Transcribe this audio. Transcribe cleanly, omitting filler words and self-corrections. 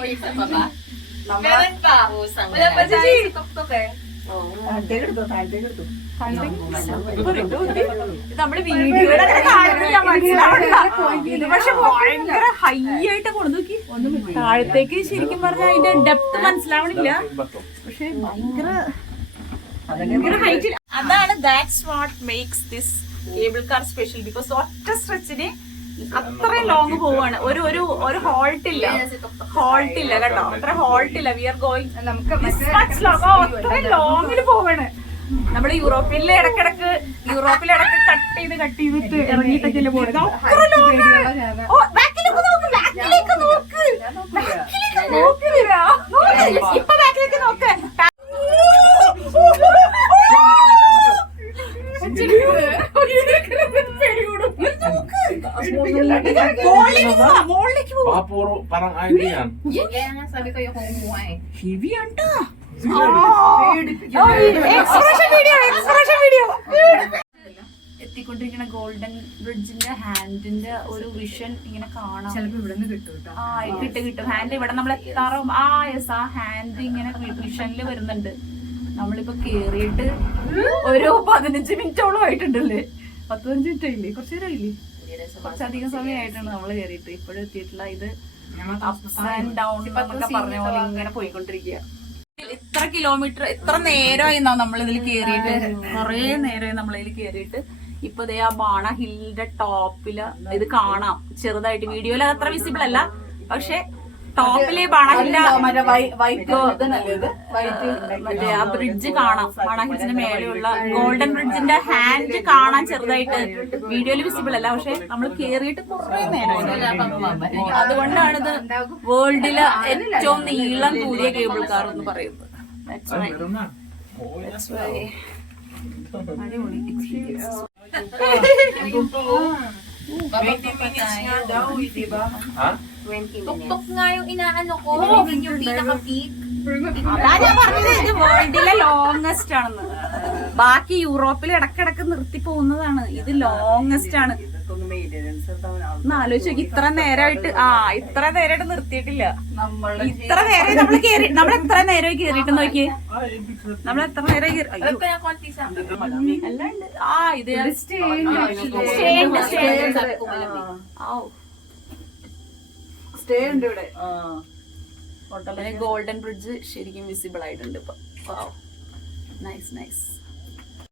Meron pa. Wala pa dyan sa tuktok eh. നമ്മുടെ വീഡിയോയുടെ കാണുന്നില്ല, മനസ്സിലാവില്ല. ഇത് പക്ഷെ ഭയങ്കര ഹൈ ആയിട്ട് കൊണ്ടു നോക്കി. താഴത്തേക്ക് ശരിക്കും പറഞ്ഞാൽ അതിന്റെ ഡെപ്ത് മനസ്സിലാവണില്ല. പക്ഷെ ഭയങ്കര ഹൈറ്റ്. അതാണ് that's what makes this cable car special. Because ഒറ്റ സ്ട്രെച്ചിന് അത്രയും ലോങ് പോവാണ്. ഒരു ഹോൾട്ട് ഇല്ല കേട്ടോ. അത്ര ഹോൾട്ട് ഇല്ല. വി ആർ ഗോയിങ് അത്രയും ലോങ്ങില് പോവാണ്. നമ്മള് യൂറോപ്പിലെ ഇടക്കിടക്ക് കട്ട് ചെയ്തിട്ട് ഇറങ്ങിയിട്ടൊക്കെ പോകുന്നത്. ഇപ്പൊ ബാക്കിലേക്ക് നോക്ക്. Parang ID yan. Kaya nga sabi ko yung kumuha eh. Heavy anta. Expression video. എത്തിക്കൊണ്ടിരിക്കുന്ന ഗോൾഡൻ ബ്രിഡ്ജിന്റെ ഹാൻഡിന്റെ ഒരു വിഷൻ ഇങ്ങനെ കാണാം. ചിലപ്പോ ഇവിടെ നിന്ന് കിട്ടും. കിട്ടും. ഹാൻഡ് ഇവിടെ നമ്മൾ എത്താറും. യെസ്, ആ ഹാൻഡ് ഇങ്ങനെ വിഷനിൽ വരുന്നുണ്ട്. നമ്മളിപ്പോ കേറിയിട്ട് ഒരു 15 മിനിറ്റോളം ആയിട്ടുണ്ടല്ലേ? 15 മിനിറ്റ് ആയില്ലേ? കുറച്ചു നേരം ആയില്ലേ? കുറച്ചധികം സമയമായിട്ടാണ് നമ്മള് കേറിയിട്ട്. ഇപ്പോഴും എത്തിയിട്ടില്ല. ഇത് അപ്സ് ആൻഡ് ഡൗൺ എന്നൊക്കെ പറഞ്ഞ പോലെ ഇങ്ങനെ പോയിക്കൊണ്ടിരിക്കുക. ഇത്ര നേരമായി നമ്മളിതിൽ കേറിയിട്ട്. കൊറേ നേരമായി നമ്മളിതിൽ കേറിയിട്ട്. ഇപ്പൊ ദേ ആ ബാണ ഹില്ലിന്റെ ടോപ്പില് ഇത് കാണാം ചെറുതായിട്ട്. വീഡിയോയിൽ അത്ര വിസിബിൾ അല്ല, പക്ഷെ ടോപ്പില് ബാണഹിലിന്റെ മറ്റേ ആ ബ്രിഡ്ജ് കാണാം. ബാണഹിൽസിന്റെ മേലെയുള്ള ഗോൾഡൻ ബ്രിഡ്ജിന്റെ ഹാൻഡ് കാണാൻ ചെറുതായിട്ട്. വീഡിയോയിൽ വിസിബിൾ അല്ല, പക്ഷെ നമ്മൾ കേറിയിട്ട് കുറെ നേരം. അതുകൊണ്ടാണിത് വേൾഡിലെ ഏറ്റവും നീളം കൂടിയ കേബിൾ കാർ എന്ന് പറയുന്നത്. Tuktok nga yung inaano ko. Yung pinaka-peak. അതാ ഞാൻ പറഞ്ഞത് ഇത് വേൾഡിലെ ലോങ്ങസ്റ്റ് ആണെന്ന്. ബാക്കി യൂറോപ്പിൽ ഇടക്കിടക്ക് നിർത്തി പോകുന്നതാണ്. ഇത് ലോങ്ങസ്റ്റ് ആണ്. ഒന്ന് ആലോചിച്ച് നോക്കി. ഇത്ര നേരമായിട്ട് നിർത്തിയിട്ടില്ല. ഇത്ര നേരം നമ്മൾ എത്ര നേരമായി കേറിയിട്ട് നോക്കിയേ. നമ്മൾ എത്ര നേരം ഇത് സ്റ്റേ ഉണ്ട് ഇവിടെ. ഗോൾഡൻ ബ്രിഡ്ജ് ശരിക്കും വിസിബിൾ ആയിട്ടുണ്ട് ഇപ്പൊ. നൈസ്.